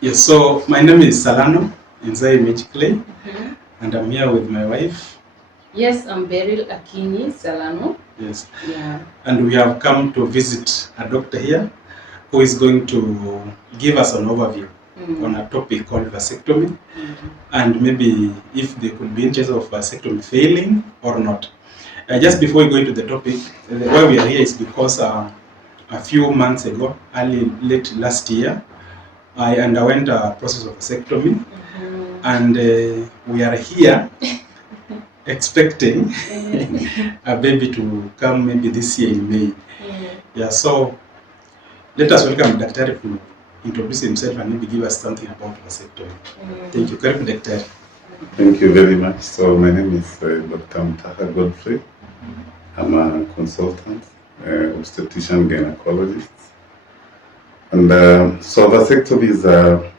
Yes, so my name is Salano Inzai Mejikle, and I'm here with my wife. Yes, I'm Beryl Akinyi Salano. Yes. Yeah. And we have come to visit a doctor here who is going to give us an overview on a topic called vasectomy, and maybe if they could be interested of vasectomy failing or not. Just before we go into the topic, why we are here is because a few months ago, late last year, I underwent a process of vasectomy, and we are here expecting a baby to come maybe this year in May. Yeah, so let us welcome Daktari to introduce himself and maybe give us something about vasectomy. Thank you. Karibu Daktari. Thank you very much. So my name is Dr. Mtaha Godfrey. I'm a consultant, obstetrician gynecologist. And so vasectomy is a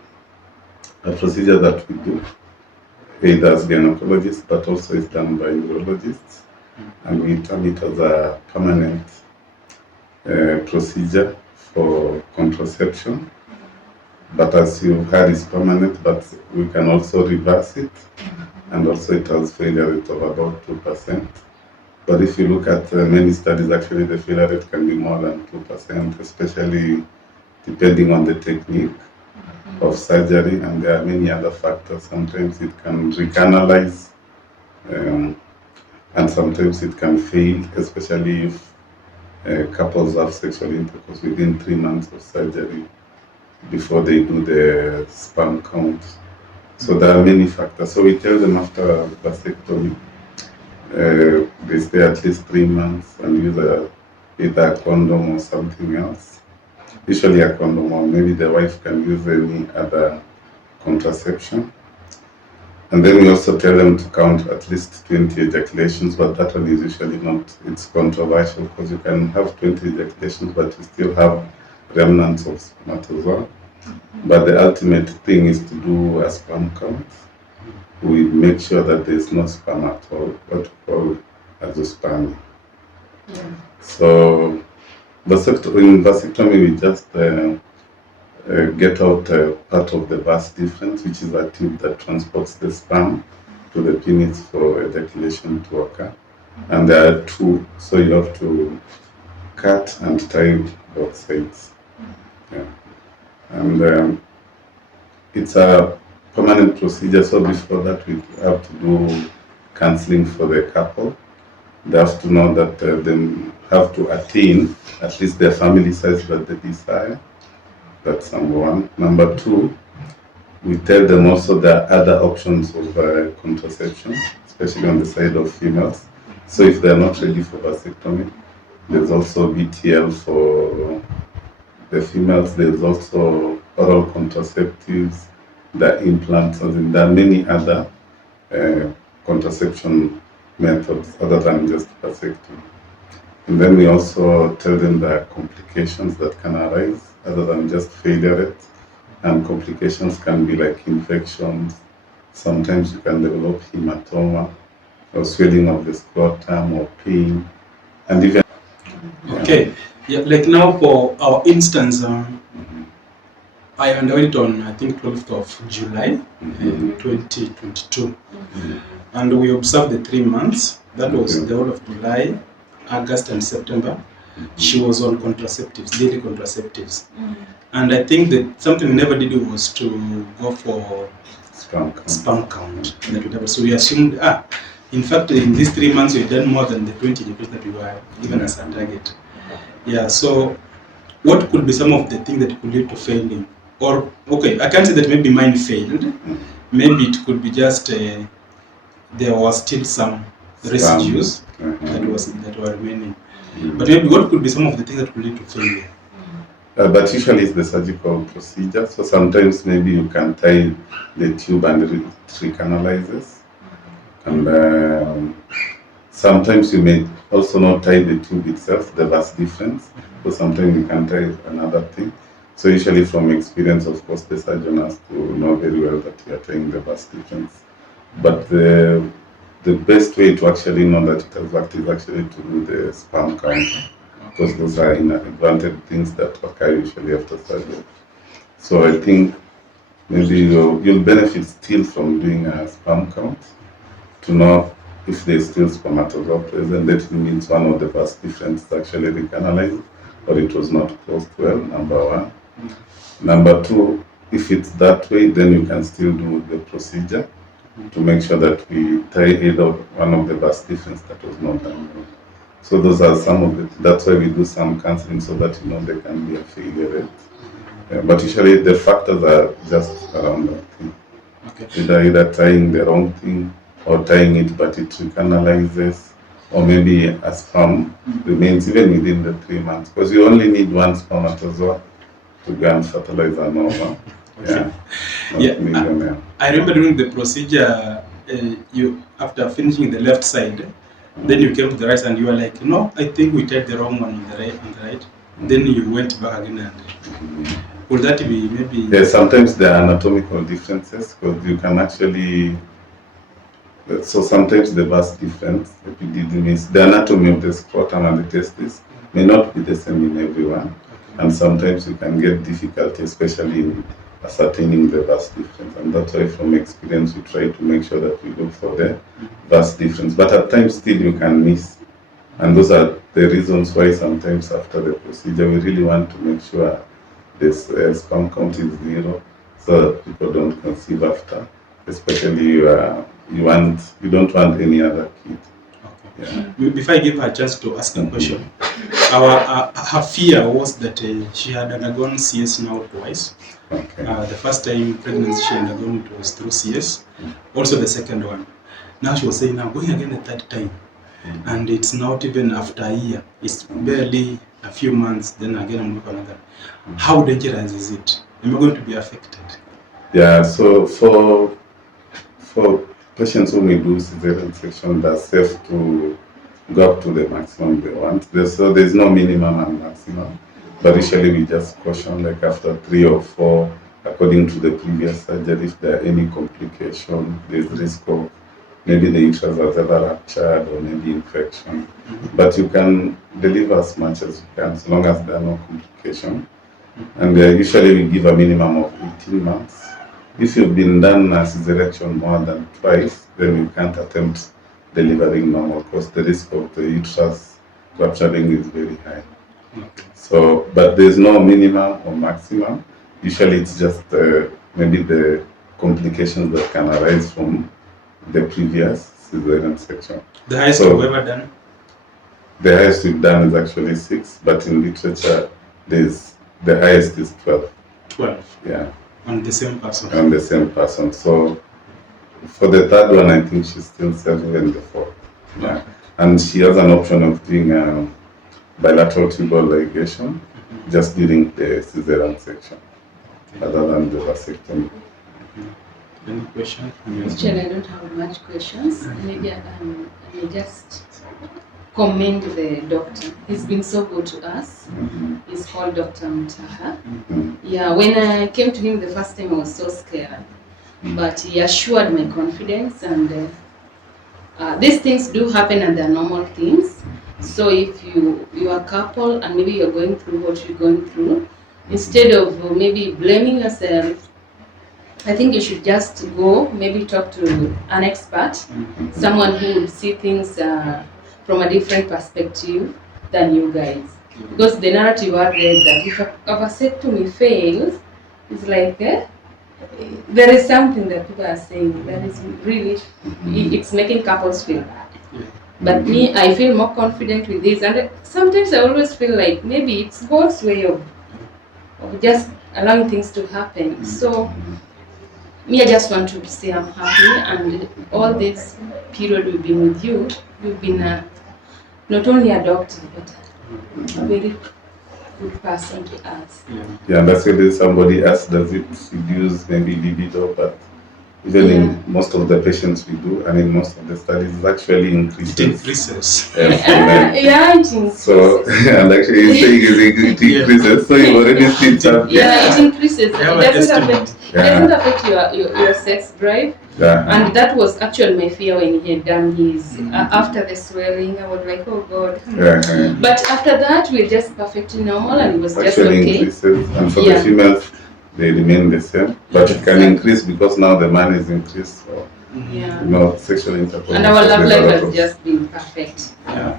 procedure that we do either as gynecologists, but also is done by urologists. And we term it as a permanent procedure for contraception. But as you heard, it's permanent, but we can also reverse it. And also it has failure rate of about 2%. But if you look at many studies, actually the failure rate can be more than 2%, especially depending on the technique of surgery, and there are many other factors. Sometimes it can recanalize, and sometimes it can fail, especially if couples have sexual intercourse within 3 months of surgery before they do the sperm count. So there are many factors. So we tell them after vasectomy, they stay at least 3 months and use either a condom or something else. Usually a condom, or maybe the wife can use any other contraception. And then we also tell them to count at least 20 ejaculations, but that one is usually not, it's controversial because you can have 20 ejaculations, but you still have remnants of spermatozoa. But the ultimate thing is to do a sperm count. We make sure that there's no sperm at all, what we call azoospermia. So in vasectomy, we just get out part of the vas deferens, which is a tube that transports the sperm to the penis for ejaculation to occur. And there are two, so you have to cut and tie both sides. Yeah. And it's a permanent procedure, so before that we have to do counseling for the couple. They have to know that they have to attain at least their family size that they desire. That's number one. Number two, we tell them also there are other options of contraception, especially on the side of females. So if they're not ready for vasectomy, there's also BTL for the females. There's also oral contraceptives, the implants, and there are many other contraception methods other than just vasectomy. And then we also tell them there are complications that can arise other than just failure rate. And complications can be like infections. Sometimes you can develop hematoma or swelling of the scrotum or pain. And even Okay. Yeah, like now for our instance, I underwent on I think 12th of July 2022, and we observed the 3 months. That was the whole of July, August, and September. She was on contraceptives, daily contraceptives, and I think that something we never did was to go for sperm count. That we never. So we assumed, in fact, in these 3 months we've done more than the 20 that we were given as a target. Yeah. So, what could be some of the things that could lead to failing? Or okay, I can't say that maybe mine failed. Maybe it could be just there was still some residues that were remaining. But maybe what could be some of the things that could lead to failure? But usually it's the surgical procedure. So sometimes maybe you can tie the tube and it recanalizes. And sometimes you may also not tie the tube itself, the vas deferens. So sometimes you can tie another thing. So usually from experience, of course, the surgeon has to know very well that you are tying the vas deferens. But the best way to actually know that it has worked is actually to do the sperm count, because those are inadvertent things that occur usually after surgery. So I think maybe you'll benefit still from doing a sperm count to know if there's still spermatozoa present. That means one of the vas difference is actually recanalized or it was not closed well, number one. Number two, if it's that way, then you can still do the procedure to make sure that we tie either one of the vas difference that was not done well. So those are some of the, that's why we do some counseling so that there can be a failure rate. But usually the factors are just around that thing. Okay. Either tying the wrong thing or tying it but it recanalizes, or maybe a sperm remains even within the 3 months, because you only need one spermatozoa to go and fertilize an ovum. Okay. Yeah. I remember during the procedure, you after finishing the left side, then you came to the right and you were like, no, I think we tied the wrong one on the right. Then you went back again and would that be maybe? Yeah, sometimes there are anatomical differences because you can actually. So sometimes the vas difference, epididymis, the anatomy of the scrotum and the testis may not be the same in everyone, and sometimes you can get difficulty, especially in ascertaining the vas difference, and that's why from experience we try to make sure that we look for the vas difference. But at times still you can miss, and those are the reasons why sometimes after the procedure we really want to make sure this sperm count is 0, so that people don't conceive after, especially you don't want any other kid. Okay. Yeah. Before I give her a chance to ask a question, her fear was that she had undergone CS now twice. Okay. The first time pregnancy she undergone it was through CS, also the second one. Now she was saying, I'm going again the third time, and it's not even after a year. It's barely a few months. Then again I'm going another. How dangerous is it? Am I going to be affected? Yeah. So for patients who may do cesarean section, they're safe to go up to the maximum they want. So there's no minimum and maximum, but usually we just caution like after 3 or 4, according to the previous surgery, if there are any complication, there's risk of maybe the uterus has ever ruptured or maybe infection. But you can deliver as much as you can, as long as there are no complications. And usually we give a minimum of 18 months. If you've been done a cesarean more than twice, then you can't attempt delivering normal because the risk of the uterus rupturing is very high. Okay. So, but there's no minimum or maximum. Usually it's just maybe the complications that can arise from the previous cesarean section. The highest you've ever done? The highest we've done is actually 6, but in literature, the highest is 12. 12? Yeah. On the same person? On the same person. So for the third one, I think she's still 7 and the 4th. Yeah. And she has an option of doing bilateral tubal ligation just during the cesarean section, other than the vasectomy. Any questions? Actually, I don't have much questions. Maybe I just commend the doctor. He's been so good to us. He's called Dr. Mutaha. Yeah, when I came to him the first time, I was so scared. But he assured my confidence, and these things do happen and they're normal things. So if you are a couple and maybe you're going through what you're going through, instead of maybe blaming yourself, I think you should just go, maybe talk to an expert, someone who will see things from a different perspective than you guys. Because the narrative out there is that if a vasectomy fails, it's like there is something that people are saying that is really, it's making couples feel bad. But me, I feel more confident with this, and sometimes I always feel like maybe it's God's way of just allowing things to happen. So me, I just want to say I'm happy, and all this period we've been with you, you've been not only a doctor, but a very good person to us. Yeah, and actually somebody asked, does it reduce maybe libido? But even in most of the patients we do, and in most of the studies, it actually increases. It increases. Yeah, it increases. So, and actually you're saying it increases, so you already seen something. Yeah, it increases. It doesn't affect your sex drive. Yeah. And that was actually my fear when he had done his, after the swelling, I was like, oh God. Yeah. But after that, we're just perfectly normal, and it was Actually just okay. increases. And for the females, they remain the same, but it can increase because now the money is increased. So, Yeah. you know, sexual intercourse. And our love is a life lot has of- just been perfect. Yeah.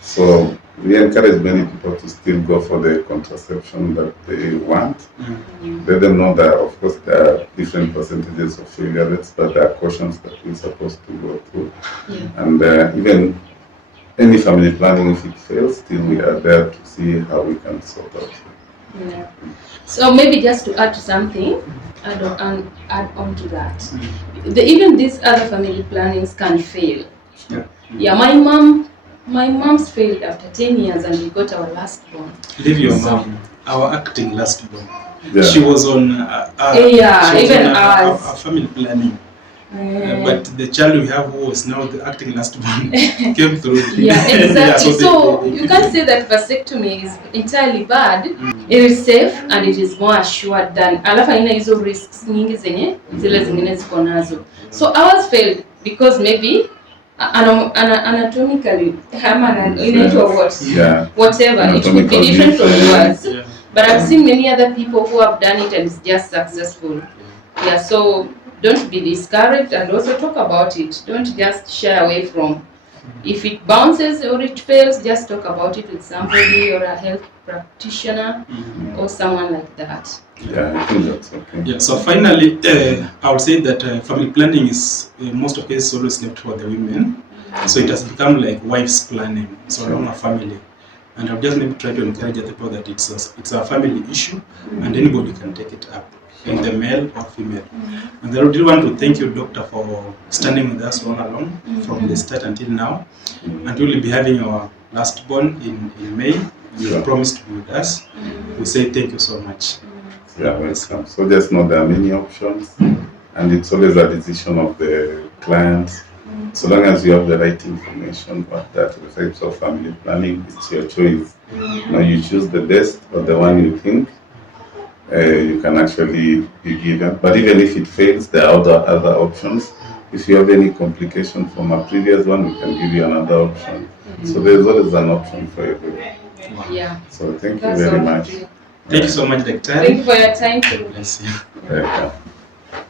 So we encourage many people to still go for the contraception that they want. Let them know that, of course, there are different percentages of failure rates, but there are cautions that we're supposed to go through. Yeah. And even any family planning, if it fails, still we are there to see how we can sort out. Yeah. So maybe just to add to something, add on to that. Even these other family plannings can fail. Yeah. Yeah, my mom's failed after 10 years and we got our last born. Leave your So- mom. Our acting last born. Yeah. She was on. Yeah, she was even on ours. our family planning. But the child we have who was now the acting last born came through. Yeah, exactly. so they You can't say that vasectomy is entirely bad. It is safe and it is more assured than alafu haina hizo risks nyingi zenye zile zingine ziko nazo. So ours failed because maybe anatomically inaitwa what? Yeah. Whatever. It could be Anatomical different from difference. yours. But I've seen many other people who have done it and it's just successful. Yeah, so don't be discouraged and also talk about it. Don't just shy away from. If it bounces or it fails, just talk about it with somebody or a health practitioner or someone like that. Yeah, I think that's okay. Yeah. So finally, I would say that family planning is most of cases always left for the women. So it has become like wife's planning, so not a family. And I'll just maybe try to encourage other people that it's a family issue and anybody can take it up, either male or female. And I really want to thank you, Doctor, for standing with us all along from the start until now. And we will be having our last born in May. You promised to be with us. We say thank you so much. Yeah, welcome. So just know there are many options, and it's always a decision of the client. So long as you have the right information about that, the types of family planning, it's your choice. Now you choose the best or the one you think you can actually be given. But even if it fails, there are other options. If you have any complication from a previous one, we can give you another option. So there's always an option for everyone. Yeah. So thank you That's very all. much. Thank you so much, Doctor. Thank you for your time too. Bless you. Welcome.